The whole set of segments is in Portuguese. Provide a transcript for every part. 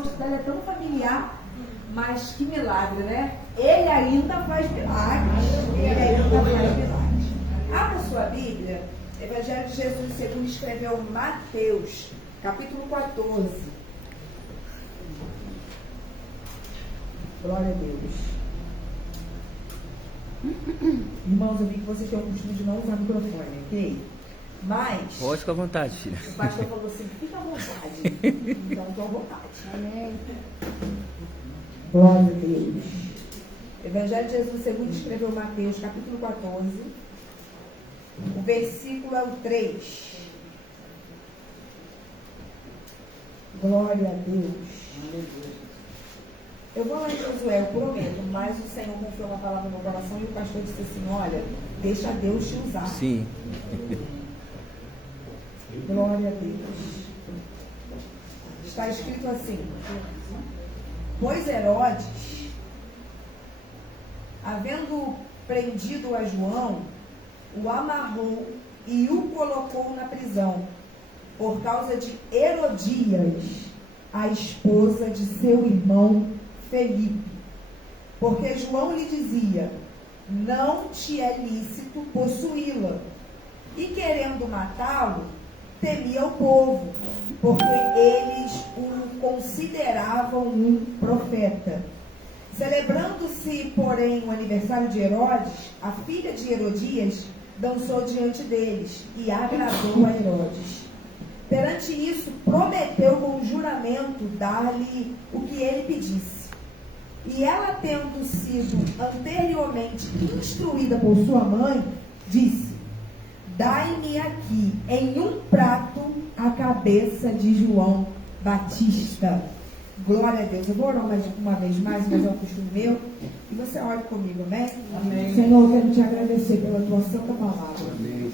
rosto dela é tão familiar, mas que milagre, né? Ele ainda faz milagres. Ele ainda faz milagres. Abra sua Bíblia, Evangelho de Jesus segundo escreveu Mateus, capítulo 14. Glória a Deus. Irmãos, eu vi que vocês têm o costume de não usar microfone, ok? Mas... Pode ficar à vontade, filha. O pastor falou assim, fica à vontade. Então, estou à vontade. Amém. Glória a Deus. Evangelho de Jesus segundo escreveu Mateus, capítulo 14. O versículo é o 3. Glória a Deus. Eu vou lá em Josué, eu prometo, mas o Senhor confiou uma palavra no meu coração e o pastor disse assim, olha, deixa Deus te usar. Sim. Glória a Deus. Está escrito assim, pois Herodes, havendo prendido a João, o amarrou e o colocou na prisão, por causa de Herodias, a esposa de seu irmão Felipe. Porque João lhe dizia, não te é lícito possuí-la. E querendo matá-lo, temia o povo, porque eles o consideravam um profeta. Celebrando-se, porém, o aniversário de Herodes, a filha de Herodias dançou diante deles e agradou a Herodes. Perante isso, prometeu com juramento dar-lhe o que ele pedisse. E ela, tendo sido anteriormente instruída por sua mãe, disse, dai-me aqui em um prato a cabeça de João Batista. Glória a Deus. Eu vou orar mais uma vez mais, mas é um costume meu. E você ore comigo, amém? Amém. Senhor, eu quero te agradecer pela tua santa palavra. Amém.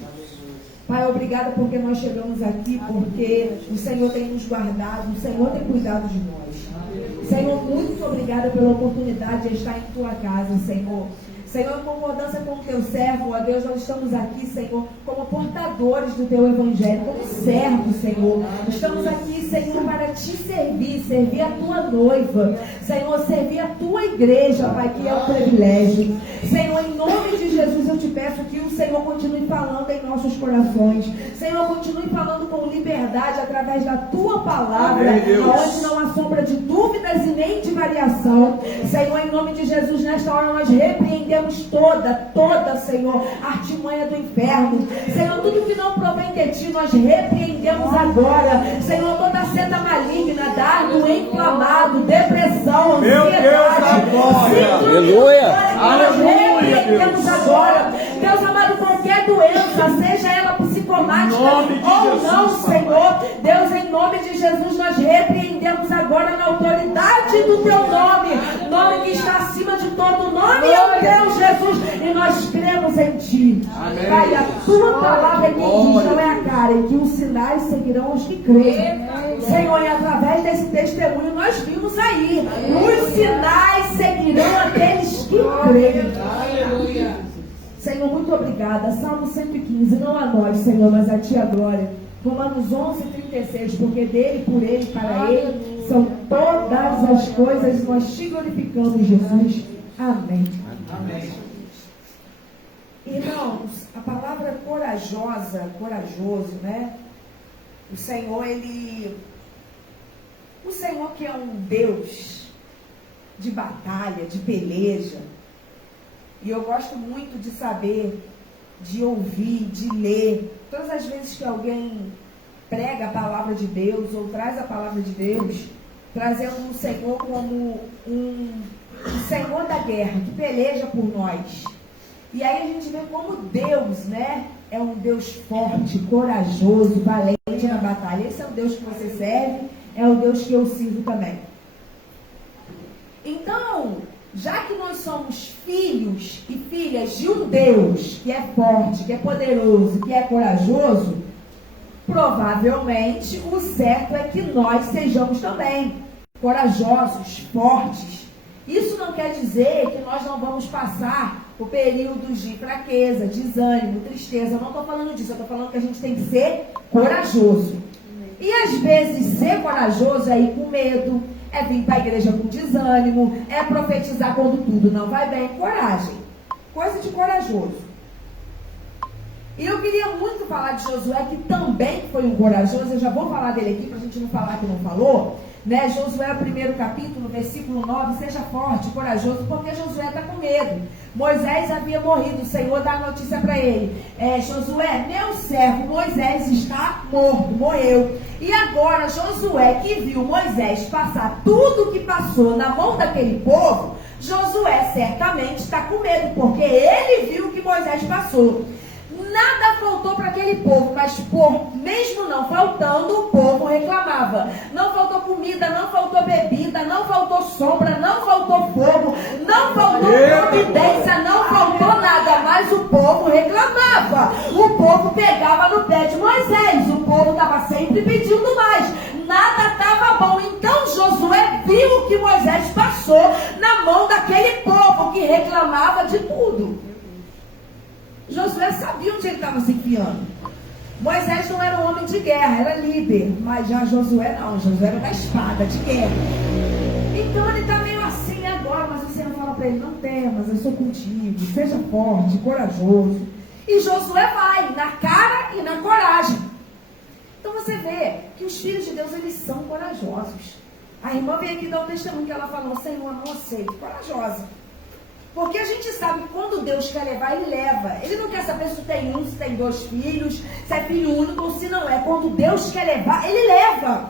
Pai, obrigada porque nós chegamos aqui, porque o Senhor tem nos guardado, o Senhor tem cuidado de nós. Senhor, muito obrigada pela oportunidade de estar em tua casa, Senhor. Senhor, em concordância com o teu servo, ó Deus, nós estamos aqui, Senhor, como portadores do teu evangelho, como servos, Senhor. Estamos aqui, Senhor, para te servir a tua noiva, Senhor, servir a tua igreja, Pai, que é um privilégio. Senhor, em nome de Jesus, eu te peço que o Senhor continue falando em nossos corações. Senhor, continue falando com liberdade através da tua palavra, onde não há sombra de dúvidas e nem de variação. Senhor, em nome de Jesus, nesta hora nós repreendemos toda, Senhor, artimanha do inferno. Senhor, tudo que não provém de ti, nós repreendemos agora. Senhor, toda seta maligna, dardo inflamado, depressão, ansiedade, aleluia, nós repreendemos agora. Deus amado, qualquer doença, seja ela psicomática ou não, Senhor, Deus, em nome de Jesus, nós repreendemos agora na autoridade do teu nome que está acima de todo nome, ó Deus Jesus, e nós cremos em ti. Amém. Pai, a tua palavra é quem diz, não é a cara, e que os sinais seguirão os que creem. Senhor, e através desse testemunho nós vimos aí, os sinais seguirão aqueles que creem. Aleluia. Senhor, muito obrigada. Salmo 115, não a nós, Senhor, mas a ti a glória. Romanos 11:36, porque dele, por ele, para ele são todas as coisas, nós te glorificamos, Jesus. Amém. Amém. Irmãos, a palavra corajoso, né? O Senhor que é um Deus de batalha, de peleja. E eu gosto muito de saber, de ouvir, de ler. Todas as vezes que alguém prega a palavra de Deus ou traz a palavra de Deus, trazendo o Senhor como o Senhor da guerra, que peleja por nós. E aí a gente vê como Deus, né, é um Deus forte, corajoso, valente na batalha. Esse é o Deus que você serve, é o Deus que eu sirvo também. Então, já que nós somos filhos e filhas de um Deus que é forte, que é poderoso, que é corajoso, provavelmente o certo é que nós sejamos também corajosos, fortes. Isso não quer dizer que nós não vamos passar por períodos de fraqueza, desânimo, tristeza. Eu não estou falando disso, eu estou falando que a gente tem que ser corajoso. E às vezes ser corajoso é ir com medo, é vir para a igreja com desânimo, é profetizar quando tudo não vai bem. Coragem. Coisa de corajoso. E eu queria muito falar de Josué, que também foi um corajoso. Eu já vou falar dele aqui, para a gente não falar que não falou. Né? Josué, o primeiro capítulo, versículo 9, seja forte, corajoso, porque Josué está com medo. Moisés havia morrido, o Senhor dá a notícia para ele. Josué, meu servo Moisés está morto, morreu. E agora Josué, que viu Moisés passar tudo o que passou na mão daquele povo, Josué certamente está com medo, porque ele viu o que Moisés passou. Nada faltou para aquele povo, mas mesmo não faltando, o povo reclamava. Não faltou comida, não faltou bebida, não faltou sombra, não faltou fogo, não faltou providência, não faltou nada, mas o povo reclamava. O povo pegava no pé de Moisés, o povo estava sempre pedindo mais. Nada estava bom. Então Josué viu o que Moisés passou na mão daquele povo que reclamava de tudo. Josué sabia onde ele estava se enfiando. Moisés não era um homem de guerra, era líder. Mas já Josué não, Josué era da espada, de guerra. Então ele está meio assim agora, mas o Senhor fala para ele, não temas, eu sou contigo, seja forte, corajoso. E Josué vai, na cara e na coragem. Então você vê que os filhos de Deus, eles são corajosos. A irmã veio aqui dar um testemunho que ela falou, Senhor, não aceito, corajosa. Porque a gente sabe que quando Deus quer levar, Ele leva. Ele não quer saber se tem um, se tem dois filhos, se é filho único ou se não é. Quando Deus quer levar, Ele leva.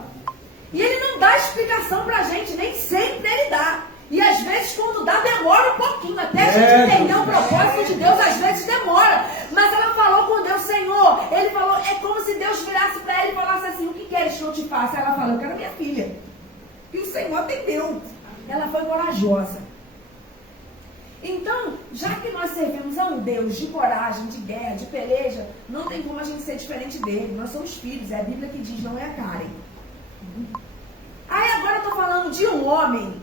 E Ele não dá explicação pra gente, nem sempre Ele dá. E às vezes quando dá, demora um pouquinho. Até a gente entender o propósito de Deus, às vezes demora. Mas ela falou com Deus, Senhor. Ele falou, é como se Deus virasse pra ele e falasse assim, o que queres que eu te faça? Ela falou, eu quero minha filha. E o Senhor atendeu. Ela foi corajosa. Então, já que nós servimos a um Deus de coragem, de guerra, de peleja, não tem como a gente ser diferente dele. Nós somos filhos, é a Bíblia que diz, não é a Karen. Aí agora eu estou falando de um homem,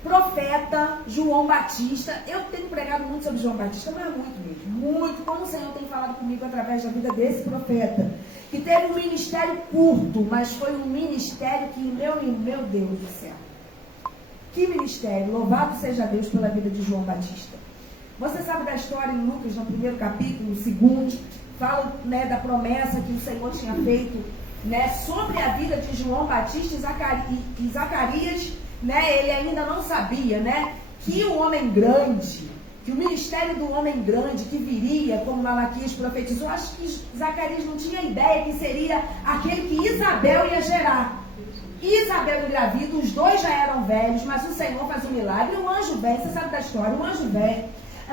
profeta, João Batista. Eu tenho pregado muito sobre João Batista, mas muito mesmo. Muito, como o Senhor tem falado comigo através da vida desse profeta. Que teve um ministério curto, mas foi um ministério que, meu Deus do céu. Que ministério, louvado seja Deus pela vida de João Batista. Você sabe da história em Lucas, no primeiro capítulo, no segundo, fala, né, da promessa que o Senhor tinha feito, né, sobre a vida de João Batista e Zacarias, né, ele ainda não sabia, né, que o homem grande, que o ministério do homem grande que viria, como Malaquias profetizou, acho que Zacarias não tinha ideia que seria aquele que Isabel ia gerar. Isabel engravida, os dois já eram velhos, mas o Senhor faz um milagre. O anjo vem, você sabe da história, o anjo vem.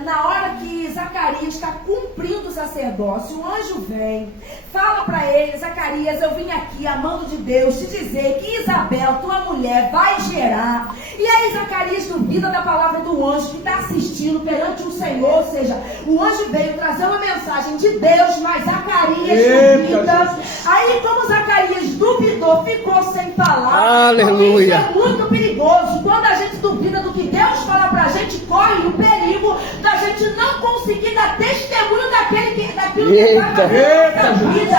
Na hora que Zacarias está cumprindo o sacerdócio, o anjo vem, fala para ele, Zacarias, eu vim aqui, amando de Deus, te dizer que Isabel, tua mulher, vai gerar. E aí Zacarias duvida da palavra do anjo que está assistindo perante o Senhor, ou seja, o anjo veio trazer uma mensagem de Deus, mas Zacarias duvida. Aí como Zacarias duvidou, ficou sem falar. Aleluia. Isso é muito perigoso. Quando a gente duvida do que Deus fala para a gente, corre o perigo da gente não conseguir dar testemunho daquilo que vai fazer na nossa vida.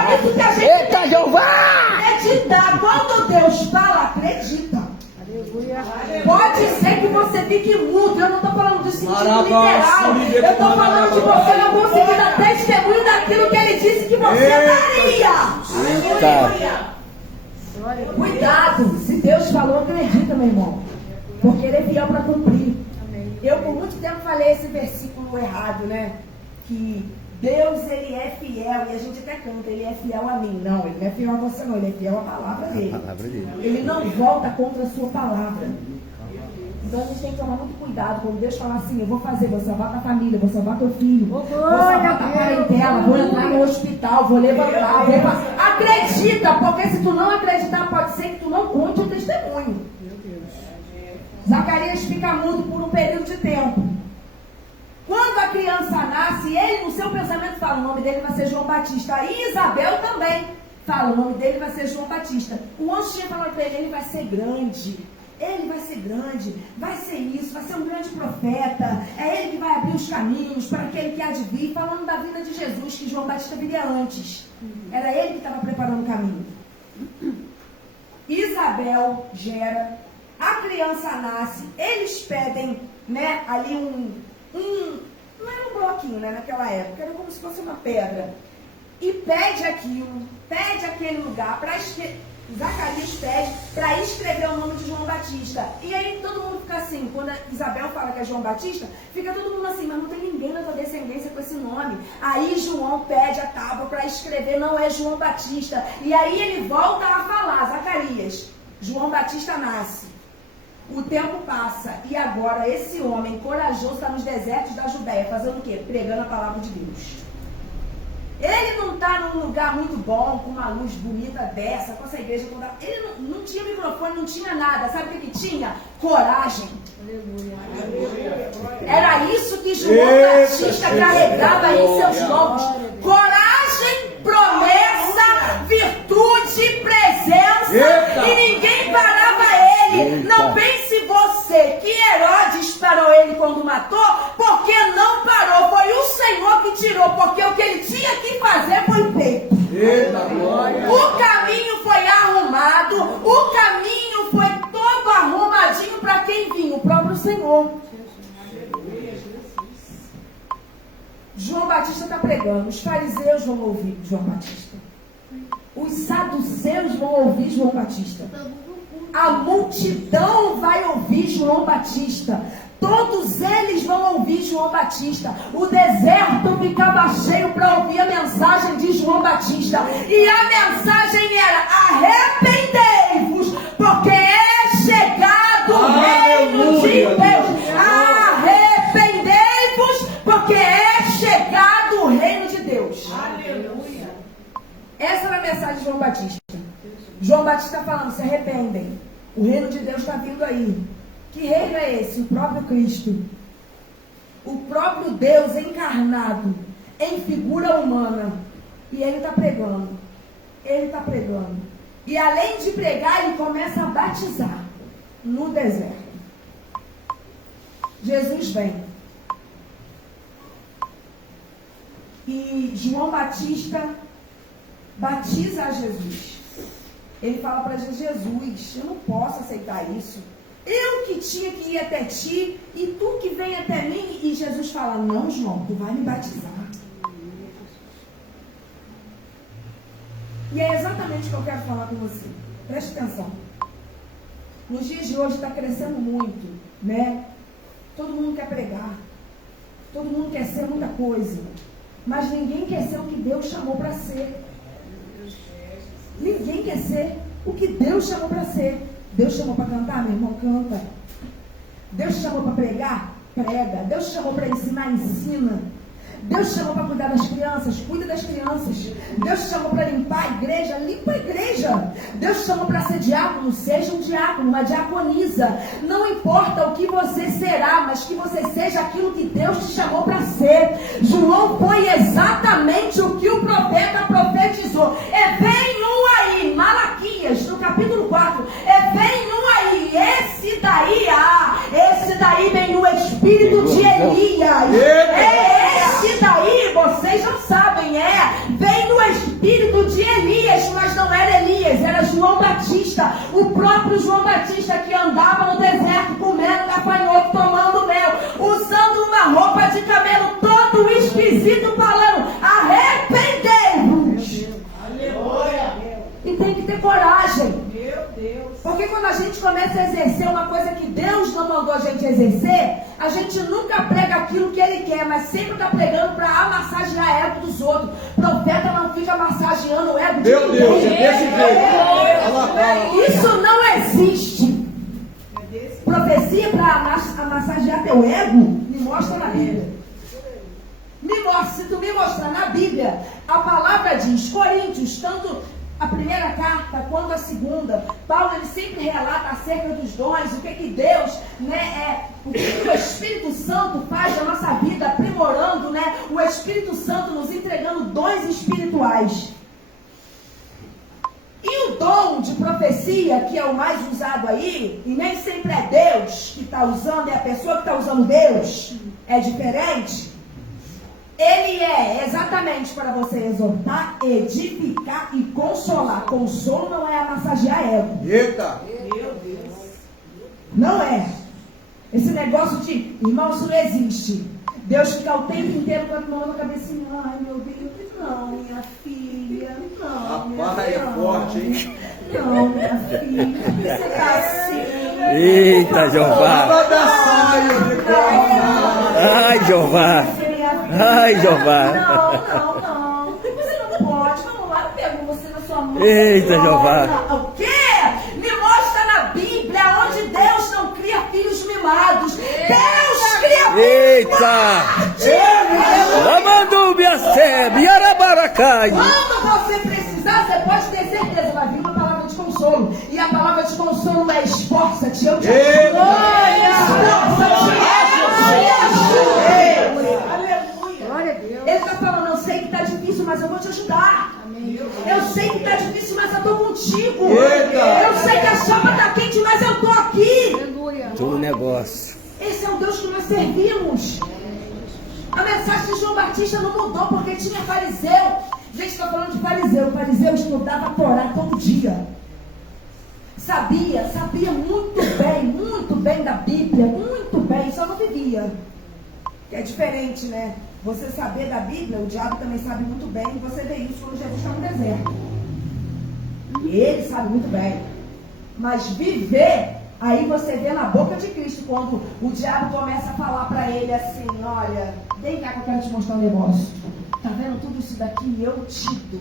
Por isso que a gente Eita, Jeová! acreditar. Quando Deus fala, acredita. Pode ser que você fique mudo. Eu não estou falando de sentido literal. Eu estou falando de você não conseguir dar testemunho daquilo que Ele disse que você daria. Cuidado. Se Deus falou, acredita, meu irmão. Porque Ele é fiel para cumprir. Eu por muito tempo falei esse versículo errado, né? Que Deus, Ele é fiel, e a gente até canta, Ele é fiel a mim. Não, Ele não é fiel a você não, Ele é fiel à palavra dele. Ele não volta contra a sua palavra. Então a gente tem que tomar muito cuidado quando Deus fala assim, eu vou fazer, vou salvar tua família, vou salvar teu filho, vou salvar tua parentela, vou entrar no hospital, vou levantar, acredita, porque se tu não acreditar, pode ser que tu não conte o testemunho. Zacarias fica mudo por um período de tempo. Quando a criança nasce, ele no seu pensamento fala, o nome dele vai ser João Batista. E Isabel também fala, o nome dele vai ser João Batista. O anjo tinha falado para ele vai ser grande. Ele vai ser grande, vai ser isso, vai ser um grande profeta. É ele que vai abrir os caminhos para aquele que há de vir. Falando da vida de Jesus, que João Batista viria antes. Era ele que estava preparando o caminho. Isabel gera, a criança nasce, eles pedem, né, ali não era um bloquinho, né, naquela época, era como se fosse uma pedra. E pede aquilo, pede aquele lugar, Zacarias pede para escrever o nome de João Batista. E aí todo mundo fica assim, quando a Isabel fala que é João Batista, fica todo mundo assim, mas não tem ninguém na tua descendência com esse nome. Aí João pede a tábua para escrever, não é João Batista. E aí ele volta a falar, Zacarias, João Batista nasce. O tempo passa e agora esse homem corajoso está nos desertos da Judéia, fazendo o quê? Pregando a palavra de Deus. Ele não está num lugar muito bom, com uma luz bonita dessa, com essa igreja toda. Ele não tinha microfone, não tinha nada. Sabe o que tinha? Coragem. Era isso que João Batista carregava em seus lombos. Coragem, promessa, virtude, presença. E ninguém parava ele. Não pense você que Herodes parou ele quando matou, porque não parou. Foi o Senhor que tirou, porque o que ele tinha que fazer foi feito. O caminho foi arrumado, o caminho foi todo arrumadinho para quem vinha, o próprio Senhor. João Batista está pregando, os fariseus vão ouvir João Batista, os saduceus vão ouvir João Batista, a multidão vai ouvir João Batista. Todos eles vão ouvir João Batista. O deserto ficava cheio para ouvir a mensagem de João Batista. E a mensagem era: arrependei-vos, porque é chegado o reino de Deus. Arrependei-vos, porque é chegado o reino de Deus. Aleluia. Essa era a mensagem de João Batista. João Batista está falando: se arrependem. O reino de Deus está vindo aí. Que reino é esse? O próprio Cristo. O próprio Deus encarnado em figura humana. E ele está pregando. Ele está pregando. E além de pregar, ele começa a batizar no deserto. Jesus vem. E João Batista batiza a Jesus. Ele fala para Jesus: eu não posso aceitar isso. Eu que tinha que ir até ti, e tu que vem até mim. E Jesus fala: não, João, tu vai me batizar. E é exatamente o que eu quero falar com você. Preste atenção. Nos dias de hoje está crescendo muito, né? Todo mundo quer pregar. Todo mundo quer ser muita coisa. Mas ninguém quer ser o que Deus chamou para ser. Ninguém quer ser o que Deus chamou para ser. Deus chamou para cantar, meu irmão, canta. Deus chamou para pregar, prega. Deus chamou para ensinar, ensina. Deus chamou para cuidar das crianças, cuida das crianças. Deus chamou para limpar a igreja, limpa a igreja. Deus chamou para ser diácono, seja um diácono, uma diaconisa. Não importa o que você será, mas que você seja aquilo que Deus te chamou para ser. João foi exatamente o que o profeta profetizou. Vem um aí, Malaquias, no capítulo 4. Vem um aí, esse daí vem no espírito de Elias. Esse daí, vocês não sabem, vem no espírito de Elias, mas não era Elias, era João Batista, o próprio João Batista que andava no deserto comendo gafanhoto, tomando mel, usando uma roupa de camelo, todo esquisito, falando: arrependei-vos. Aleluia. E tem que ter coragem. Meu Deus. Porque quando a gente começa a exercer uma coisa que Deus não mandou a gente exercer, a gente nunca prega aquilo que Ele quer, mas sempre está pregando para massagear o ego dos outros. Profeta não fica massageando o ego de ninguém. Meu Deus, isso não existe. Profecia para massagear teu ego, me mostra na Bíblia. Me mostra, se tu me mostrar na Bíblia, a palavra diz, Coríntios, tanto a primeira carta quanto a segunda, Paulo ele sempre relata acerca dos dons, o que Deus, o que o Espírito Santo faz na nossa vida, aprimorando, o Espírito Santo nos entregando dons espirituais. E o dom de profecia, que é o mais usado aí, e nem sempre é Deus que está usando, é a pessoa que está usando Deus, é diferente. Ele é exatamente para você exortar, edificar e consolar. Consolo não é massagear ego. Eita! Meu Deus. Não é. Esse negócio de, irmão, isso não existe. Deus fica o tempo inteiro com a mão na cabecinha. Ai, meu Deus, não, minha filha. Não, minha Rapaz, filha. é forte, hein? Não, minha filha. Você tá assim. Eita, Jeová. Toda saia de corda. Ai, Jeová. Ai, Jeová. Não. Você não pode. Vamos lá, eu pego você na sua mão. Eita, Jeová. O quê? Me mostra na Bíblia onde Deus não cria filhos mimados. Deus cria filhos mimados. Eita! Lamandubia sebe, arabaracai. Quando você precisar, você pode ter certeza, vai vir uma palavra de consolo. E a palavra de consolo é esforça-te, eu te ajudo. Esforça-te, Glória a Deus. Ele está falando, eu sei que está difícil, mas eu vou te ajudar. Amém. Eu sei que está difícil, mas eu estou contigo. Eita! Eu sei que a chama está quente, mas eu estou aqui. Aleluia. Tudo negócio. Esse é o Deus que nós servimos. A mensagem de João Batista não mudou porque tinha fariseu. Gente, está falando de fariseu. O fariseu estudava a Torá todo dia. Sabia muito bem da Bíblia, muito bem, só não vivia. É diferente, né? Você saber da Bíblia, o diabo também sabe muito bem, e você vê isso quando Jesus está no deserto. E ele sabe muito bem. Mas viver, aí você vê na boca de Cristo, quando o diabo começa a falar para ele assim, olha, vem cá que eu quero te mostrar um negócio. Tá vendo tudo isso daqui? Eu te dou.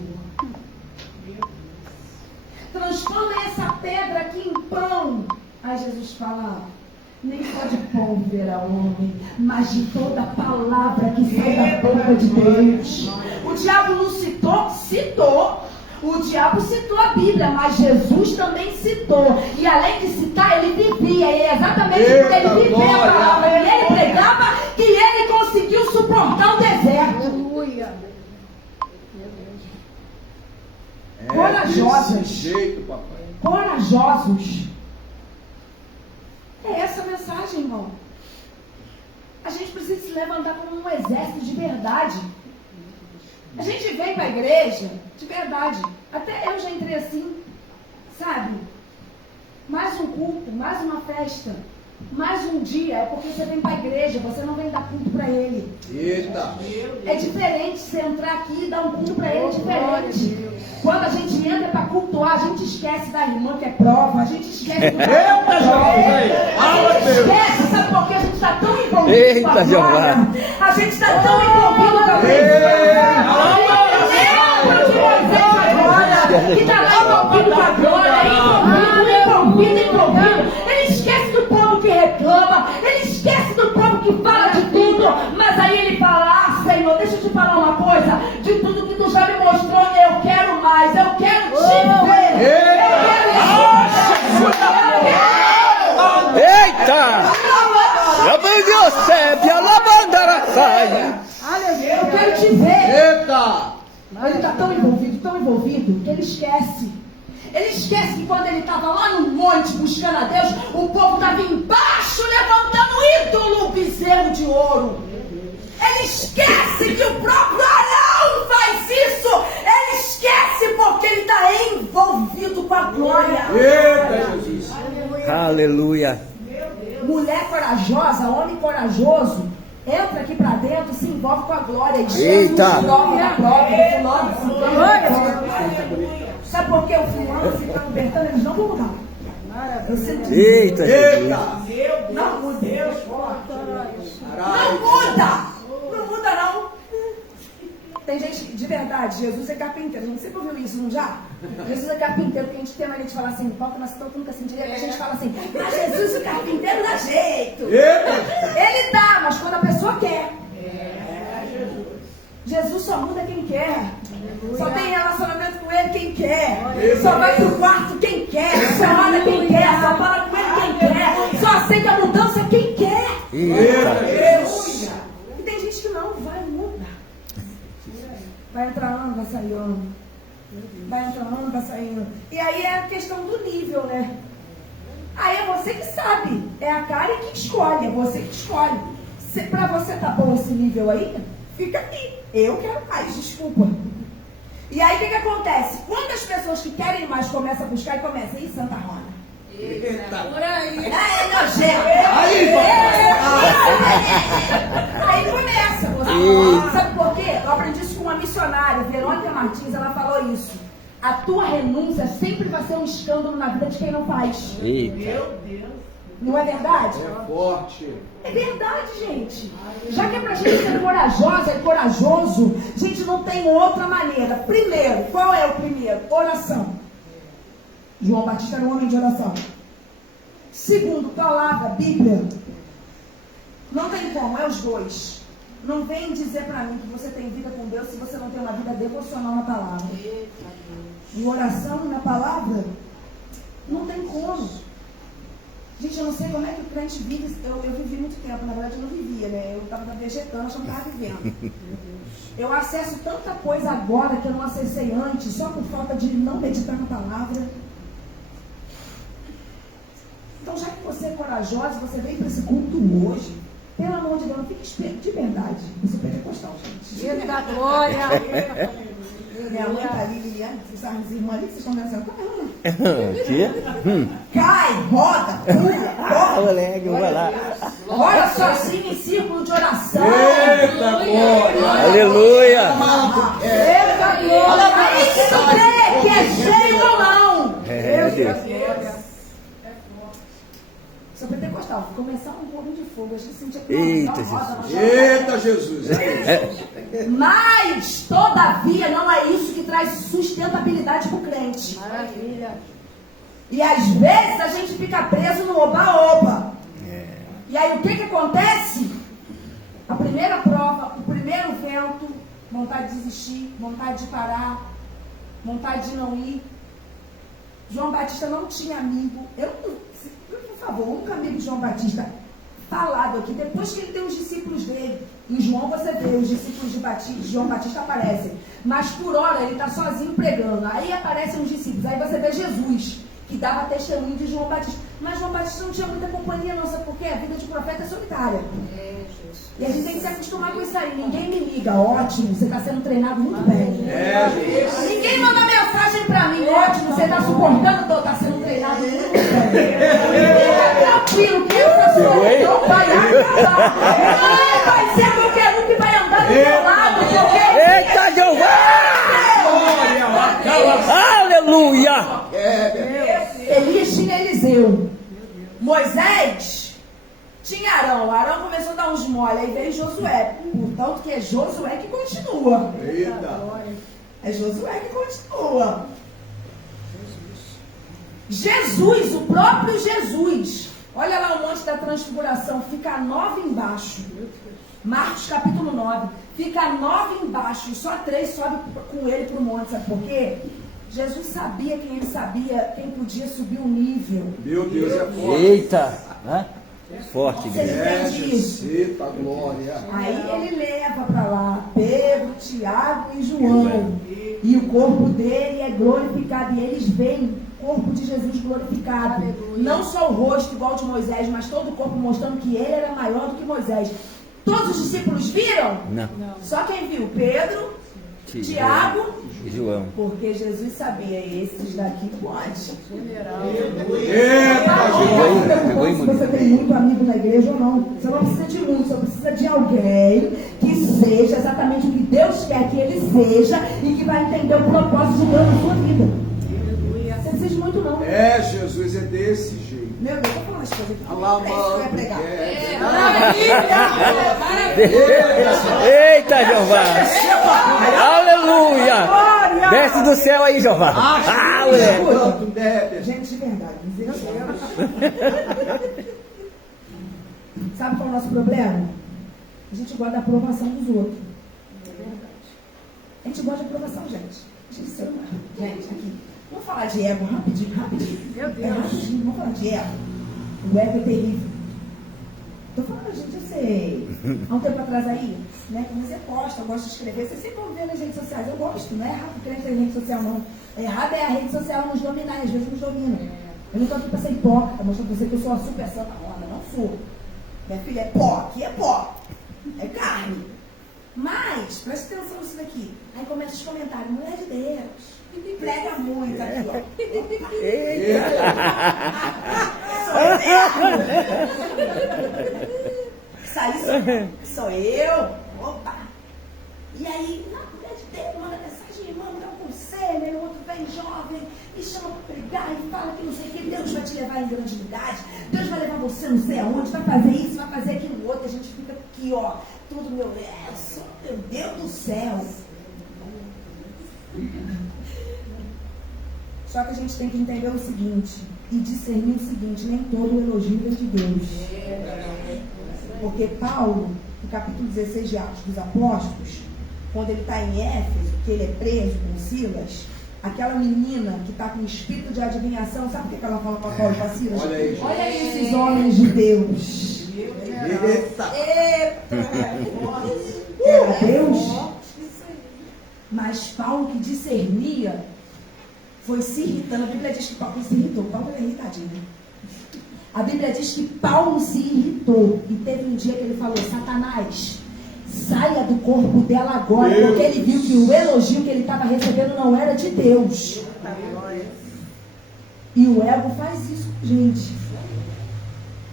Transforma essa pedra aqui em pão. Aí Jesus fala, nem só de pão viverá o homem, mas de toda palavra que sai da boca de Deus. O diabo não citou. O diabo citou a Bíblia, mas Jesus também citou. E além de citar, ele vivia. E é exatamente por ele viver a palavra que ele pregava que ele conseguiu suportar o deserto. Aleluia. Meu Deus. Corajosos. Desse jeito, papai. Corajosos. É essa a mensagem, irmão. A gente precisa se levantar como um exército de verdade. A gente vem para a igreja de verdade. Até eu já entrei assim, sabe? Mais um culto, mais uma festa, mais um dia. É porque você vem para a igreja, você não vem dar culto para ele. Eita! É diferente você entrar aqui e dar um culto para ele, é diferente. Quando a gente entra para cultuar, a gente esquece da irmã que é prova, a gente esquece do Eita, Jeová! a gente esquece, sabe por quê? A gente está tão envolvido Eita, com a glória. Jeová. A gente está tão envolvido com a que está lá envolvido com a glória, envolvido. Ele esquece do povo que reclama, ele esquece do povo que fala de tudo, mas aí ele fala, Senhor, deixa eu te falar uma coisa, de tudo que tu já me mostrou, eu quero mais, eu quero te ver. Eita! Lamandubia sebe, alabandaracai. Eu quero te ver. Eita! Ele está tão envolvido, que ele esquece. Ele esquece que quando ele estava lá no monte buscando a Deus, o povo estava embaixo levantando o ídolo, bezerro de ouro. Ele esquece que o próprio Arão faz isso. Ele esquece porque ele está envolvido com a glória. Eita, Jesus! Aleluia. Mulher corajosa, homem corajoso, entra aqui pra dentro, se envolve com a glória. E Jesus Eita! prova da prova, do fulano, do fulano. Sabe por que o fulano se está libertando? Eles não vão mudar. Eu sinto. Eita, Jesus. Eita! Não muda. Não Caralho! muda! Não muda, não. Tem gente, de verdade, Jesus é carpinteiro. Não sei se ouviu isso, não já? Jesus é carpinteiro, porque a gente tem a mania de falar assim, palco nasce todo nunca assim direito, a gente fala assim, mas Jesus o carpinteiro dá jeito. Eita! Ele dá, mas quando a pessoa quer. Jesus só muda quem quer. Só tem relacionamento com ele quem quer. Só vai pro quarto quem quer. Só anda quem quer. Só fala com ele quem quer. Só aceita a mudança quem quer. Eita. E tem gente que não vai mudar. Vai entrar ano, vai sair ano. Vai entrar ano, vai saindo. E aí é a questão do nível, né? Aí é você que sabe. É a Karen que escolhe. É você que escolhe. Pra você tá bom esse nível aí? fica aqui. Eu quero mais, desculpa. E aí o que acontece? Quando as pessoas que querem mais começam a buscar e começam, ih, Santa Rona. Eita. Por aí. É nojento. Aí, Aí começa. Sabe por quê? Eu aprendi isso com uma missionária, Verônica Martins, ela falou isso. A tua renúncia sempre vai ser um escândalo na vida de quem não faz. Eita. Meu Deus. Não é verdade? É forte. É verdade, gente. Já que é pra gente ser corajosa e corajoso, gente, não tem outra maneira. Primeiro, qual é o primeiro? Oração. João Batista era um homem de oração. Segundo, palavra, Bíblia. Não tem como, é os dois. Não vem dizer pra mim que você tem vida com Deus se você não tem uma vida devocional na palavra. Em oração e na palavra, não tem como. Gente, eu não sei como é que o crente vive. Eu vivi muito tempo, na verdade eu não vivia, né? Eu estava vegetando, eu não estava vivendo. Eu acesso tanta coisa agora que eu não acessei antes, só por falta de não meditar na palavra. Então, já que você é corajosa, você veio para esse culto hoje, pelo amor de Deus, não fique esperto de verdade. Isso é pentecostal, gente. Eita glória. Minha mãe está ali, Liliane, as irmãs ali, vocês estão dançando com ela. Que? Cai, roda, pula, corre. Alegre, vai lá. Ora sozinho em círculo de oração. Eita, glória. Aleluia. Eita glória. Aí que tu crê que é cheio ou não. É, Deus. Sou pentecostal, vou começar um pouquinho de fogo. A gente sentia que Eita, Eita, Jesus. Mas, todavia, não é isso que traz sustentabilidade para o crente. Maravilha. E às vezes a gente fica preso no oba-oba. E aí o que acontece? A primeira prova, o primeiro vento, vontade de desistir, vontade de parar, vontade de não ir. João Batista não tinha amigo. Por favor, o único amigo de João Batista falado aqui, depois que ele tem os discípulos dele. Em João você vê, os discípulos de João Batista aparecem. Mas por hora ele está sozinho pregando. Aí aparecem os discípulos. Aí você vê Jesus, que dava testemunho de João Batista. Mas João Batista não tinha muita companhia, não. Sabe por quê? A vida de profeta é solitária. E a gente tem que se acostumar com isso aí. Ninguém me liga. Ótimo, você está sendo treinado muito bem. Ninguém manda mensagem para mim. Ótimo, você está suportando, está sendo treinado muito bem. Fica tranquilo, que essa sua não vai acabar. Vai ser qualquer um que vai andar do seu lado. Eita, Jeová! Aleluia! Elias tinha Eliseu. Moisés tinha Arão. Arão começou a dar uns mole. Aí veio Josué. Portanto, que é Josué que continua. Eita. É Josué que continua. Jesus, o próprio Jesus. Olha lá o Monte da Transfiguração. Fica 9 embaixo. Marcos capítulo 9. Fica 9 embaixo. E só 3 sobe com ele para o monte. Sabe por quê? Jesus sabia quem podia subir o nível. Meu Deus, é forte. Eita! Hã? Forte, Você igreja. entende isso? Eita, glória. Aí ele leva para lá Pedro, Tiago e João. E o corpo dele é glorificado. E eles veem o corpo de Jesus glorificado. Não só o rosto igual de Moisés, mas todo o corpo mostrando que ele era maior do que Moisés. Todos os discípulos viram? Não. Só quem viu? Pedro, Tiago e João. Porque Jesus sabia, esses daqui pode. Eita, Se você tem muito amigo na igreja ou não, você não precisa de muito, você precisa de alguém que seja exatamente o que Deus quer que ele seja e que vai entender o propósito de Deus na sua vida. Você precisa de muito não. É, Jesus é desse jeito. Meu Deus, eu vou falar umas coisas aqui. Alá, Não é isso que eu ia mano. pregar. Eita, Jeová! Aleluia! Desce do céu aí, Jeová! Ah, moleque! Tanto deve. Gente de verdade, misericórdia. Sabe qual é o nosso problema? A gente gosta da aprovação dos outros. A gente gosta de aprovação, gente. A gente é ser humano. Gente, aqui. Vamos falar de ego rapidinho. Meu Deus. Rapidinho, vamos falar de ego. O ego é terrível. Tô falando, gente, eu sei. Há um tempo atrás aí, né? Como você posta, eu gosto de escrever. Você sempre ouve nas redes sociais. Eu gosto, não é errado crente na rede social, não. É errado é a rede social nos dominar, às vezes nos domina. Eu não tô aqui pra ser hipócrita, mostrando pra você que eu sou a super santa onda. Não sou. Minha filha é pó, aqui é pó. É carne. Mas, presta atenção nisso daqui. Aí começa os comentários, mulher de Deus. Prega muito aqui, ó. Isso aí sou eu. Opa! E aí, não, mulher de Deus, manda mensagem, irmã, dá um conselho, aí o outro vem jovem e chama para pregar e fala que não sei o que, Deus vai te levar em grande lugar, Deus vai levar você não sei aonde, vai fazer isso, vai fazer aquilo outro, a gente fica aqui, ó, tudo meu Deus do céu. Só que a gente tem que entender o seguinte, e discernir o seguinte, nem todo elogio vem de Deus. Porque Paulo, no capítulo 16 de Atos dos Apóstolos, quando ele está em Éfeso, que ele é preso com Silas, aquela menina que está com espírito de adivinhação, sabe o que ela fala para Paulo e para Silas? Olha aí esses homens de Deus. Era Deus. Mas Paulo, que discernia, foi se irritando. A Bíblia diz que Paulo se irritou. Paulo era irritadinho. A Bíblia diz que Paulo se irritou. E teve um dia que ele falou: Satanás, saia do corpo dela agora. Porque ele viu que o elogio que ele estava recebendo não era de Deus. E o ego faz isso, gente.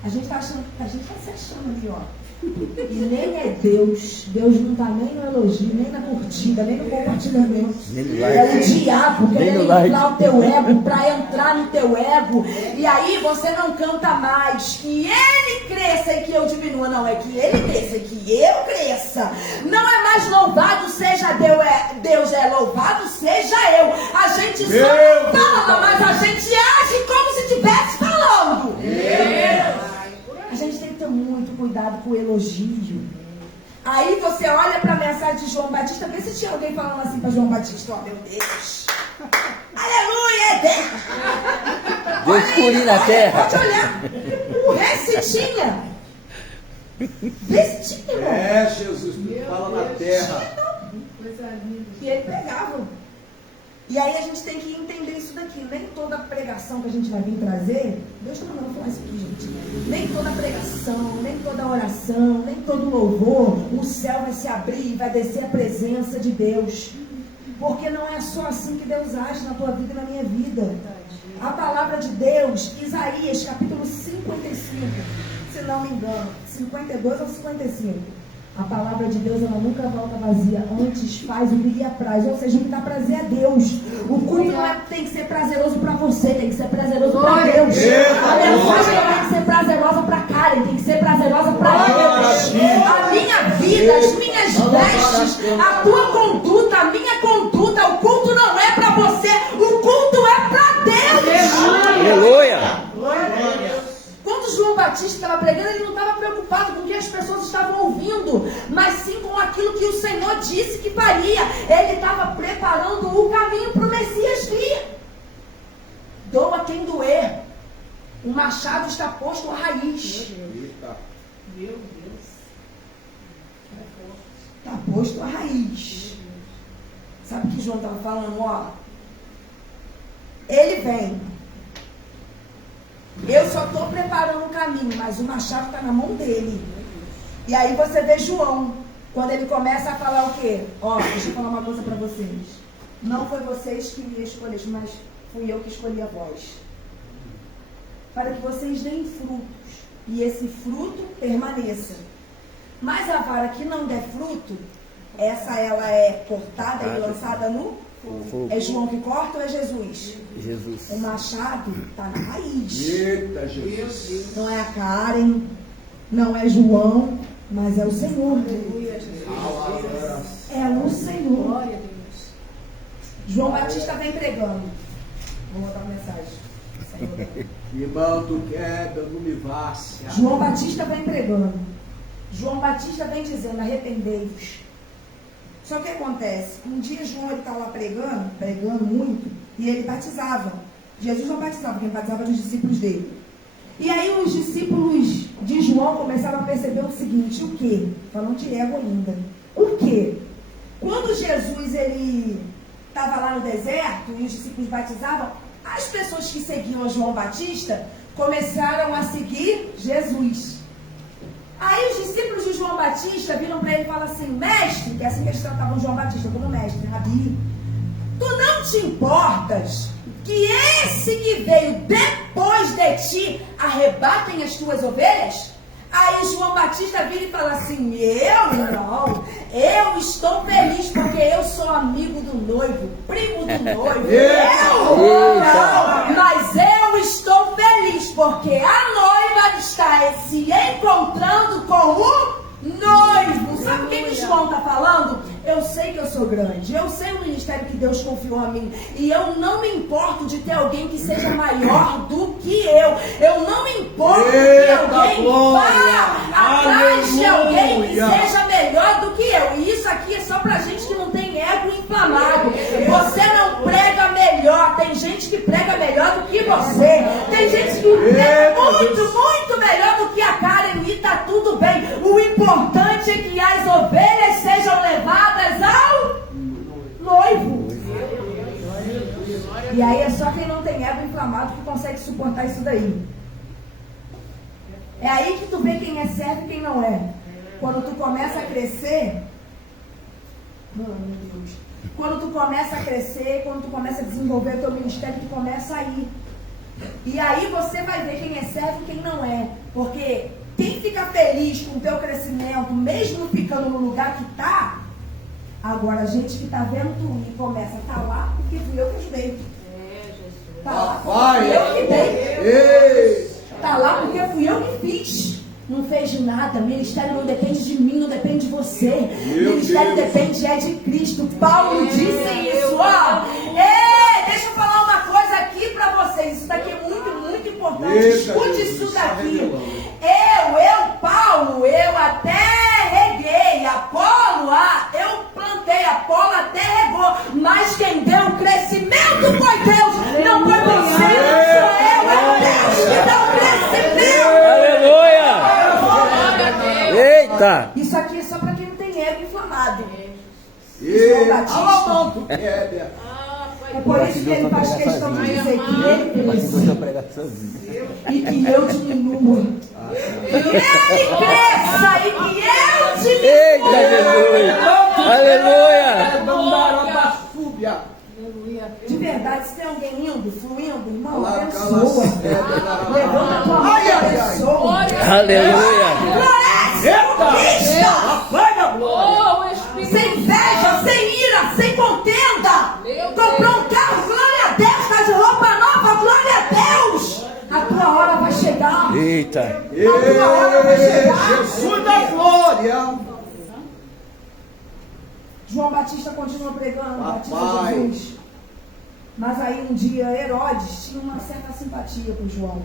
A gente está se achando ali, ó. E nem é Deus. Deus não está nem no elogio, nem na curtida, nem no compartilhamento. É o diabo querendo inflar o teu ego, para entrar no teu ego. E aí você não canta mais que ele cresça e que eu diminua. Não, é que ele cresça e que eu cresça. Não é mais louvado seja Deus, é louvado seja eu. A gente só fala, mas a gente age como se estivesse falando. A gente tem que ter muito cuidado com o elogio. Aí você olha para a mensagem de João Batista, vê se tinha alguém falando assim para João Batista: ó, meu Deus, aleluia, é Deus. Deus purinho na terra. Pode olhar. Vê se tinha. Vê se tinha, irmão. Jesus, fala na terra. E ele pregava. E aí a gente tem que entender isso daqui. Nem toda pregação que a gente vai vir trazer, Deus está mandando falar isso aqui, gente. Nem toda pregação, nem toda oração, nem todo louvor, o céu vai se abrir e vai descer a presença de Deus. Porque não é só assim que Deus age na tua vida e na minha vida. A palavra de Deus, Isaías, capítulo 55, se não me engano, 52 ou 55. A palavra de Deus, ela nunca volta vazia. Antes faz o que lhe apraz. Ou seja, o que dá prazer a Deus. O culto não tem que ser prazeroso para você, tem que ser prazeroso para Deus. A mensagem não tem que ser prazerosa para Karen, tem que ser prazerosa para Deus. A minha vida, as minhas vestes, a tua conduta, a minha conduta, o culto não é para você, o culto é para Deus. Aleluia. Quando João Batista estava pregando, ele não estava preocupado com o que as pessoas estavam ouvindo, mas sim com aquilo que o Senhor disse que faria. Ele estava preparando o caminho para o Messias vir. Doa quem doer. O machado está posto à raiz. Meu Deus. Está posto à raiz. Sabe o que João estava falando? Ó, ele vem. Eu só estou preparando o caminho, mas o machado está na mão dele. E aí você vê João, quando ele começa a falar o quê? Ó, deixa eu falar uma coisa para vocês. Não foi vocês que me escolheram, mas fui eu que escolhi a vós. Para que vocês deem frutos, e esse fruto permaneça. Mas a vara que não der fruto, essa ela é cortada e lançada no fogo. É João que corta ou é Jesus? Jesus. O machado está na raiz. Eita, Jesus. Não é a Karen, não é João, mas é o Senhor. É o Senhor. Glória a Deus. João Batista vem pregando. Vou botar uma mensagem. Irmão, tu quebra, não me vasse. João Batista vem pregando. João Batista vem dizendo: arrependei-vos. Só que acontece, um dia João está lá pregando muito, e ele batizava. Jesus não batizava, quem batizava eram os discípulos dele. E aí os discípulos de João começaram a perceber o seguinte: o quê? Falando de ego ainda. O quê? Quando Jesus ele estava lá no deserto e os discípulos batizavam, as pessoas que seguiam João Batista começaram a seguir Jesus. Aí os discípulos de João João Batista viram para ele e falam assim: mestre, que é assim que eles tratavam João Batista como mestre, Rabi, tu não te importas que esse que veio depois de ti arrebatem as tuas ovelhas? Aí João Batista vira e fala assim: eu não, eu estou feliz porque eu sou amigo do noivo, primo do noivo. Eu não, mas eu estou feliz porque a noiva está se encontrando com o noivo. Sabe o que João está falando? Eu sei que eu sou grande, eu sei o ministério que Deus confiou a mim, e eu não me importo de ter alguém que seja maior do que eu não me importo de alguém vá atrás de alguém que seja melhor do que eu. E isso aqui é só pra gente que não tem ego inflamado. Você não prega melhor, tem gente que prega melhor do que você, tem gente que prega muito melhor do que a Karen, e tá tudo bem. O importante é que as ovelhas sejam levadas ao noivo. E aí é só quem não tem ego inflamado que consegue suportar isso daí. É aí que tu vê quem é servo e quem não é. Quando tu começa a crescer, meu Deus, quando tu começa a crescer, quando tu começa a desenvolver o teu ministério, tu começa a ir. E aí você vai ver quem é servo e quem não é. Porque quem fica feliz com o teu crescimento, mesmo ficando no lugar que está, agora a gente que está vendo tu e começa, tá lá porque fui eu que ajudei. Tá lá porque fui eu que dei. Tá lá porque fui eu que fiz. Não fez nada. Ministério não depende de mim, não depende de você. Ministério depende de Cristo. Paulo disse isso, ó. Ei, deixa eu falar uma coisa aqui pra vocês. Isso daqui é muito importante. Escute isso daqui. Paulo, eu até reguei. Apolo, eu plantei. Apolo até regou. Mas quem deu o crescimento foi Deus. Não foi você, não sou eu. É Deus que dá o crescimento. Aleluia! Eita! Isso aqui é só para quem não tem ego inflamado. É por isso que ele faz questão de dizer que ele cresça e que eu diminua. Que ele cresça e que eu diminua. Eita, Jesus! Aleluia! De verdade, se tem alguém indo, fluindo, irmão, abençoa. Levanta a tua mão e abençoa. Aleluia! Sem inveja, sem ira, sem contenda. Comprou um carro, glória a Deus. Está de roupa nova, glória a Deus. A tua hora vai chegar. Eita! A tua hora vai chegar. Jesus da glória! João Batista continua pregando, batiza Jesus. Mas aí um dia Herodes tinha uma certa simpatia por João.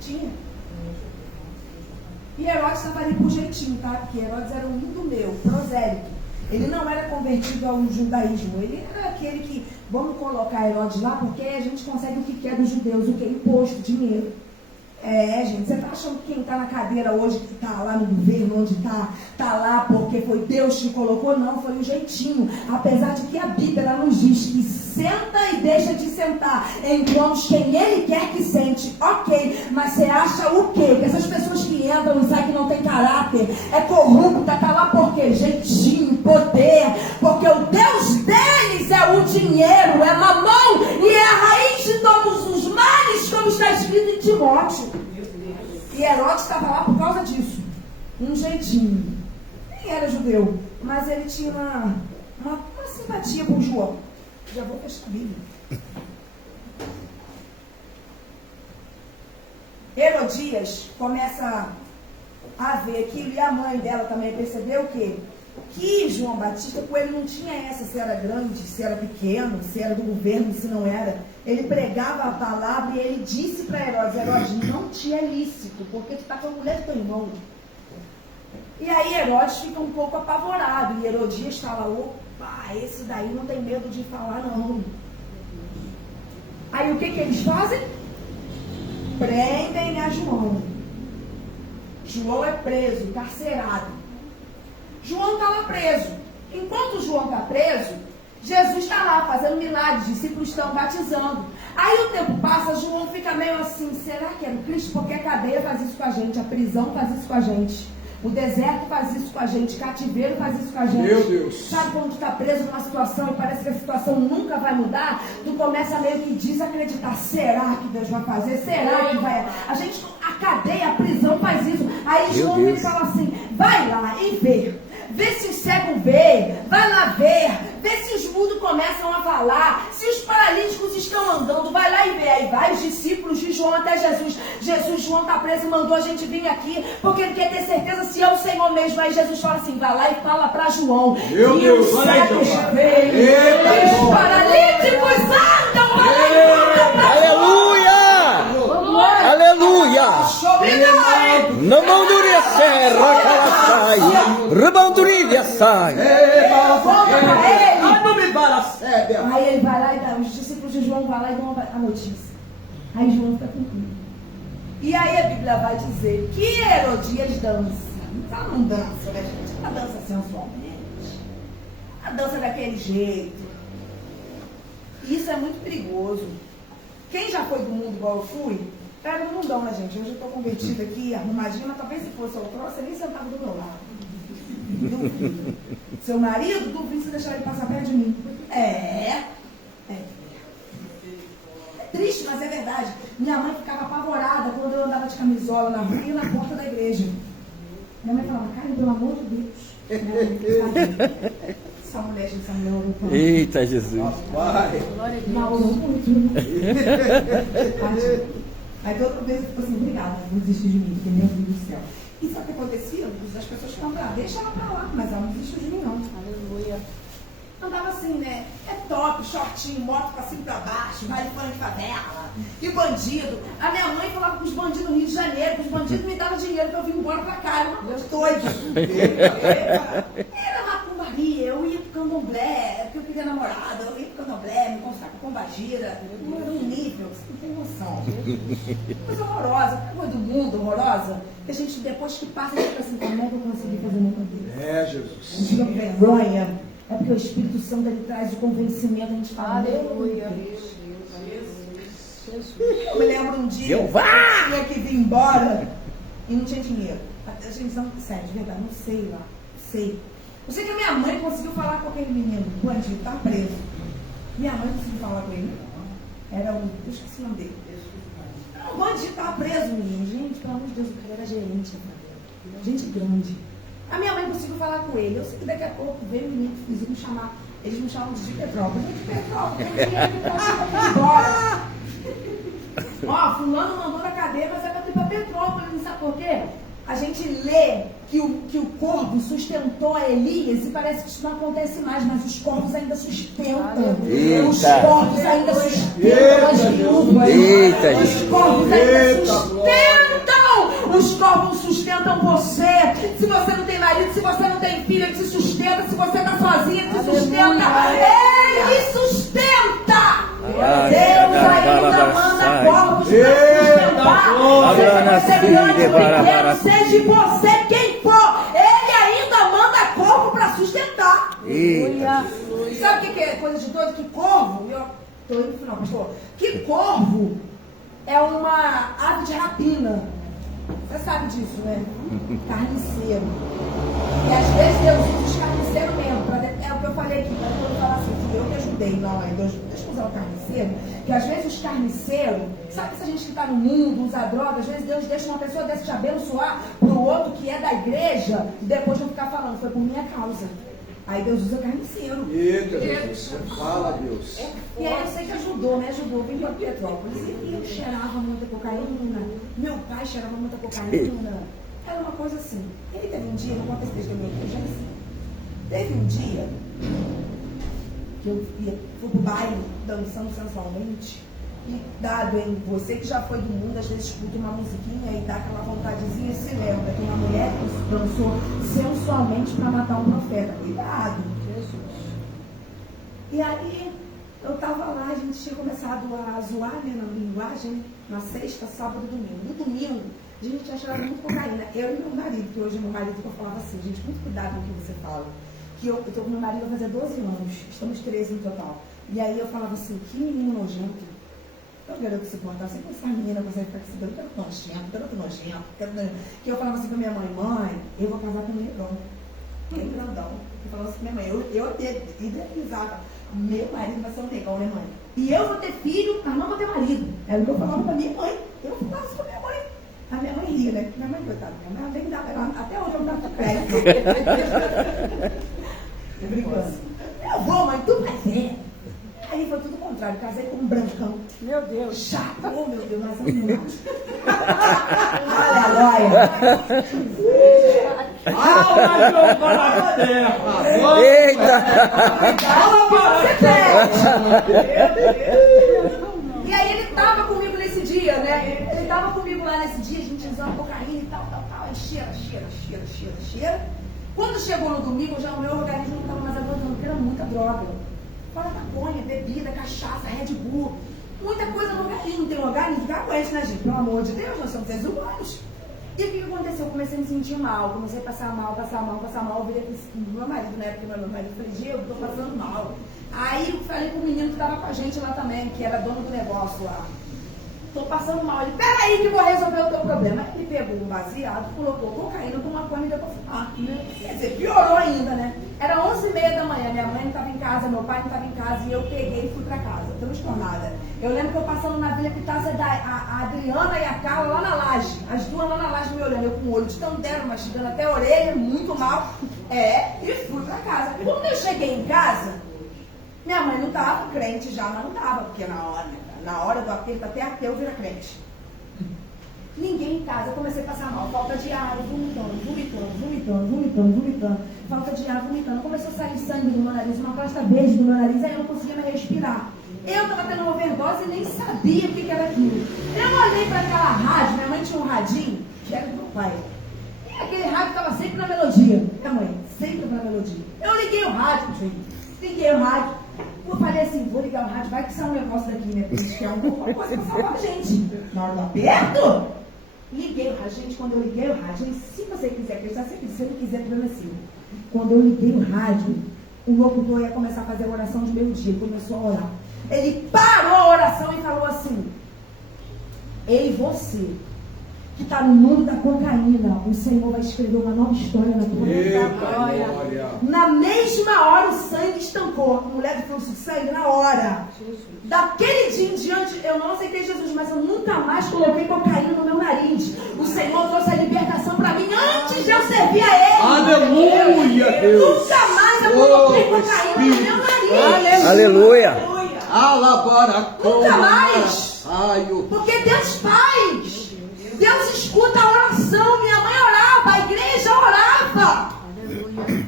Tinha. E Herodes estava ali por jeitinho, tá? Porque Herodes era um idumeu, prosélito. Ele não era convertido ao judaísmo. Ele era aquele que, vamos colocar Herodes lá, porque a gente consegue o que quer dos judeus, o que é imposto, dinheiro. Gente, você está achando que quem está na cadeira hoje, que está lá no governo, onde está lá porque foi Deus que colocou? Não, foi um jeitinho. Apesar de que a Bíblia ela nos diz que senta e deixa de sentar em tronos quem ele quer que sente. Ok, mas você acha o quê? Que essas pessoas que entram e saem que não tem caráter, é corrupta, está lá por quê? Jeitinho, poder, porque o Deus deles é o dinheiro, é mamão e é a raiz de todos os males, como está escrito em Timóteo. E Herodes estava lá por causa disso. Um jeitinho. Nem era judeu, mas ele tinha uma simpatia por João. Já vou fechar a Bíblia. Herodias começa a ver aquilo, e a mãe dela também percebeu o quê? Que João Batista, com ele não tinha essa, se era grande, se era pequeno, se era do governo, se não era. Ele pregava a palavra e ele disse para Herodes: Herodes, não te é lícito, porque tu está com a mulher do teu irmão. E aí Herodes fica um pouco apavorado, e Herodias fala: opa, esse daí não tem medo de falar não. Aí o que eles fazem? Prendem a João. João é preso, encarcerado. João está lá preso. Enquanto João está preso, Jesus está lá fazendo milagres, discípulos estão batizando. Aí o tempo passa, João fica meio assim: será que era o Cristo? Porque a cadeia faz isso com a gente, a prisão faz isso com a gente. O deserto faz isso com a gente, cativeiro faz isso com a gente. Meu Deus. Sabe quando tu está preso numa situação e parece que a situação nunca vai mudar? Tu começa meio que desacreditar. Será que Deus vai fazer? Será que vai? A gente, a cadeia, a prisão faz isso. Aí João ele fala assim, vai lá e vê. Vê se os cegos veem, vai lá ver, vê se os mudos começam a falar, se os paralíticos estão andando, vai lá e vê. Aí vai os discípulos de João até Jesus. João está preso e mandou a gente vir aqui, porque ele quer ter certeza se é o Senhor mesmo. Aí Jesus fala assim, vai lá e fala para João. Meu Deus, os olha aí, cegos Jeová. veem, e os paralíticos andam. Aleluia! Aleluia! Não manduria serra, calaçai, rebanduria sai. Aí ele vai lá e dá, os discípulos de João vão lá e dão a notícia. Aí João fica tranquilo. E aí a Bíblia vai dizer que Herodias dança. Ela não dança, né, gente? Ela dança sensualmente. Ela dança daquele jeito. E isso é muito perigoso. Quem já foi do mundo igual eu fui, era do mundão, né, gente? Hoje eu estou convertida aqui, arrumadinha, mas talvez se fosse outra, você nem sentava do meu lado. Duvido. Seu marido, duvido você deixar ele passar perto de mim. É triste, mas é verdade. Minha mãe ficava apavorada quando eu andava de camisola na rua e na porta da igreja. Minha mãe falava, cara, pelo amor de Deus. Essa mulher, essa mulher. Eita, Jesus. Vai. Não, muito. Aí outra vez eu fico assim, obrigada, não desistiu de mim, porque meu Deus do céu. E sabe o que acontecia? As pessoas ficavam pra lá, deixa ela pra lá, mas ela não desistiu de mim não. Aleluia. Andava assim, né? É top, shortinho, moto pra cima e pra baixo, vai de fã de favela, e bandido. A minha mãe falava com os bandidos no Rio de Janeiro, que os bandidos me davam dinheiro pra eu vir embora pra cá, era uma coisa doida. Era macumbaria, eu ia pro candomblé, porque eu queria namorada, eu ia pro candomblé, me consultar com pombagira, era um nível, você não tem noção. Coisa horrorosa, coisa do mundo horrorosa, que a gente depois que passa, a gente fica assim, como é que eu consegui fazer uma coisa dessa? É, Jesus. A gente fica com vergonha. É porque o Espírito Santo ele traz o convencimento, a gente fala, aleluia. Eu me lembro um dia, eu tinha que vir embora e não tinha dinheiro. A gente não, sério, de verdade, não sei lá, não sei. Eu sei que a minha mãe conseguiu falar com aquele menino, o bandido, tá preso. Minha mãe conseguiu falar com ele. Era um, eu esqueci o nome dele. O bandido estava preso, menino. Gente, pelo amor de Deus, o cara era gerente, gente grande. A minha mãe conseguiu falar com ele. Eu sei que daqui a pouco veio o menino que eles me chamar. Eles me chamam de Petrópolis. De Petrópolis, eu ia embora. Ó, fulano mandou na cadeia, mas é pra ir pra Petrópolis. Não sabe por quê? A gente lê que o corvo sustentou a Elias e parece que isso não acontece mais, mas os corvos ainda sustentam. Eita. Os corvos ainda sustentam as viúvas. Eita, Os corvos ainda sustentam. Os corvos sustentam você. Se você não tem marido, se você não tem filho, ele te sustenta. Se você está sozinha, ele te sustenta. Ele sustenta. Deus ainda manda corvos para sustentar. Seja você grande ou pequeno, seja você quem for, ele ainda manda corvo para sustentar. Sabe o que é coisa de doido? Que corvo, eu estou indo no final, pastor. Que corvo é uma ave de rapina. Você sabe disso, né? Carniceiro. E às vezes Deus usa os carniceiros mesmo. É o que eu falei aqui, para quando eu falar assim, fui eu que ajudei. Não, é Deus, deixa eu usar o carniceiro. Que às vezes os carniceiros, sabe essa gente que está no mundo, usa droga, às vezes Deus deixa uma pessoa dessa te abençoar pro outro que é da igreja, e depois não ficar falando, foi por minha causa. Aí Deus usa carniceiro. Eita, Jesus. Fala, Deus. E aí eu sei que ajudou, me ajudou, vim para Petrópolis. E eu cheirava muita cocaína, meu pai cheirava muita cocaína. Era uma coisa assim. E aí teve um dia, não conta esse texto do meu filho, já assim. Teve um dia que eu fui pro baile dançando sensualmente. E dado em você que já foi do mundo, às vezes escuta uma musiquinha e dá aquela vontadezinha e se lembra que uma mulher que dançou sensualmente para matar um profeta. Cuidado. Jesus. E aí eu tava lá, a gente tinha começado a zoar, né, na linguagem, na sexta, sábado e domingo. No domingo, a gente tinha cheirado muito cocaína. Eu e meu marido, que hoje é meu marido, que eu falava assim, gente, muito cuidado com o que você fala. Que eu tô com meu marido vai fazer 12 anos, estamos 13 no total. E aí eu falava assim, que menino nojento. Então, garoto suportar, sempre essa menina consegue ficar com esse tanto nojento, que eu falava assim pra minha mãe, eu vou casar com um negão, bem grandão. Eu falava assim pra minha mãe, eu idealizava, meu marido vai ser um negão, né, mãe? E eu vou ter filho, mas não vou ter marido. Era o que eu falava pra minha mãe, eu falava isso pra minha mãe. A minha mãe ria, né? Minha mãe, coitada, minha mãe tem que dar, até hoje eu não dava crédito. Tô brincando. Eu vou, mãe, tu vai ver. Aí foi tudo o contrário, casei com um brancão. Meu Deus. Chato, oh meu Deus, mas amado. Aleluia. Eita! E aí ele estava comigo nesse dia, né? Ele estava comigo lá nesse dia, a gente usando cocaína e tal. Aí cheira. Quando chegou no domingo, já o meu organismo não estava mais aguentando, porque era muita droga. Fora maconha, bebida, cachaça, Red Bull, muita coisa no organismo. Tem um organismo que aguenta, né, gente? Pelo amor de Deus, nós somos seres humanos. E o que aconteceu? Eu comecei a me sentir mal, comecei a passar mal. Eu virei pro meu marido, na época, meu marido, falei, Diego, eu tô passando mal. Aí eu falei pro menino que estava com a gente lá também, que era dono do negócio lá. Tô passando mal. Ele, peraí que eu vou resolver o teu problema. Aí ele pegou um baseado, colocou cocaína com maconha e deu pra fumar. Quer dizer, piorou ainda, né? Era 11h30 da manhã, minha mãe não estava em casa, meu pai não estava em casa, e eu peguei e fui pra casa, transtornada. Eu lembro que eu passando na Vila Pitácia, a Adriana e a Carla lá na laje, as duas lá na laje me olhando, eu com o olho de tantero, mastigando até a orelha, muito mal, e fui pra casa. Quando eu cheguei em casa, minha mãe não estava, crente já, mas não estava, porque na hora do aperto até ateu vira crente. Ninguém em casa, eu comecei a passar mal, falta de ar, vomitando, falta de ar, vomitando, começou a sair sangue do meu nariz, uma crosta verde do meu nariz, aí eu não conseguia mais respirar. Eu estava tendo uma overdose e nem sabia o que era aquilo. Eu olhei para aquela rádio, minha mãe tinha um radinho, que era do meu pai, e aquele rádio estava sempre na melodia, minha mãe, sempre na melodia. Eu liguei o rádio, eu falei assim, vou ligar o rádio, vai que sai um negócio daqui, né, porque eles querem alguma coisa para salvar a gente. Na hora do aperto, liguei o rádio, gente, quando eu liguei o rádio, se você quiser acreditar, se não quiser, problema é seu. Quando eu liguei o rádio, o locutor ia começar a fazer a oração de meio-dia, começou a orar. Ele parou a oração e falou assim, ei, você, que está no mundo da cocaína, o Senhor vai escrever uma nova história na tua vida. Na mesma hora o sangue estancou. A mulher de fluxo de sangue, na hora. Daquele dia em diante, eu não aceitei Jesus, mas eu nunca mais coloquei cocaína no meu nariz. O Senhor trouxe a libertação para mim antes de eu servir a Ele. Aleluia, Deus. Nunca mais eu coloquei cocaína no meu nariz. Aleluia. Nunca mais. Porque Deus faz. Deus escuta a oração. Minha mãe orava, a igreja orava. Aleluia.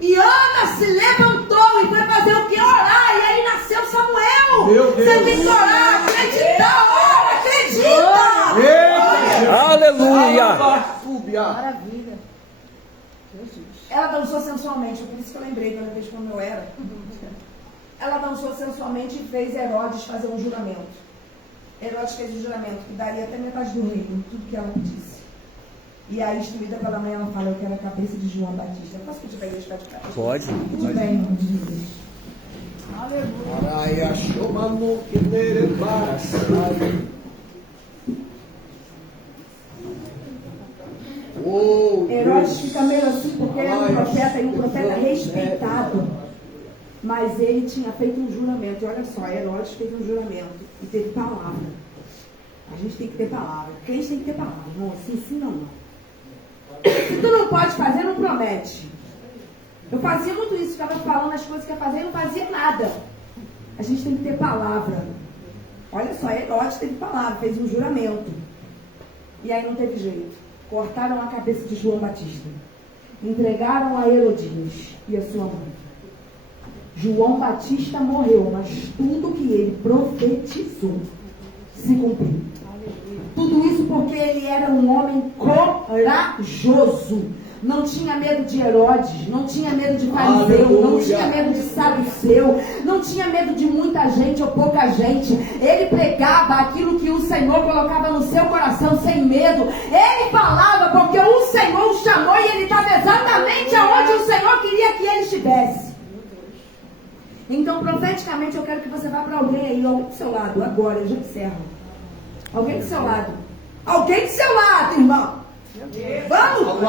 E Ana se levantou e foi fazer o que? Orar. E aí nasceu Samuel. Meu Deus. Você tem que orar, acreditar, ora, acredita. Aleluia. Maravilha. Jesus. Ela dançou sensualmente, por isso que eu lembrei cada vez como eu era. Ela dançou sensualmente e fez Herodes fazer um juramento. Herodes fez um juramento que daria até metade do reino, tudo que ela disse. E aí, instruída pela mãe, ela fala, eu quero a cabeça de João Batista. Eu posso pedir para a igreja ficar de pé? Pode. Tudo bem, em nome de Jesus. Herodes fica meio assim porque ele é um profeta e um profeta respeitado. Mas ele tinha feito um juramento. E olha só, Herodes fez um juramento e teve palavra. A gente tem que ter palavra. Crente tem que ter palavra. Não, assim, sim, não. Se tu não pode fazer, não promete. Eu fazia muito isso, ficava falando as coisas que ia fazer e não fazia nada. A gente tem que ter palavra. Olha só, Herodes teve palavra, fez um juramento. E aí não teve jeito. Cortaram a cabeça de João Batista. Entregaram a Herodias e a sua mãe. João Batista morreu, mas tudo que ele profetizou se cumpriu. Tudo isso porque ele era um homem corajoso. Não tinha medo de Herodes, não tinha medo de fariseu, não tinha medo de saduceu, não tinha medo de muita gente ou pouca gente. Ele pregava aquilo que o Senhor colocava no seu coração sem medo. Ele falava porque o Senhor o chamou e ele estava exatamente aonde o Senhor queria que ele estivesse. Então, profeticamente, eu quero que você vá para alguém aí, alguém do seu lado, agora, eu já encerro. Alguém do seu lado. Alguém do seu lado, irmão. Vamos!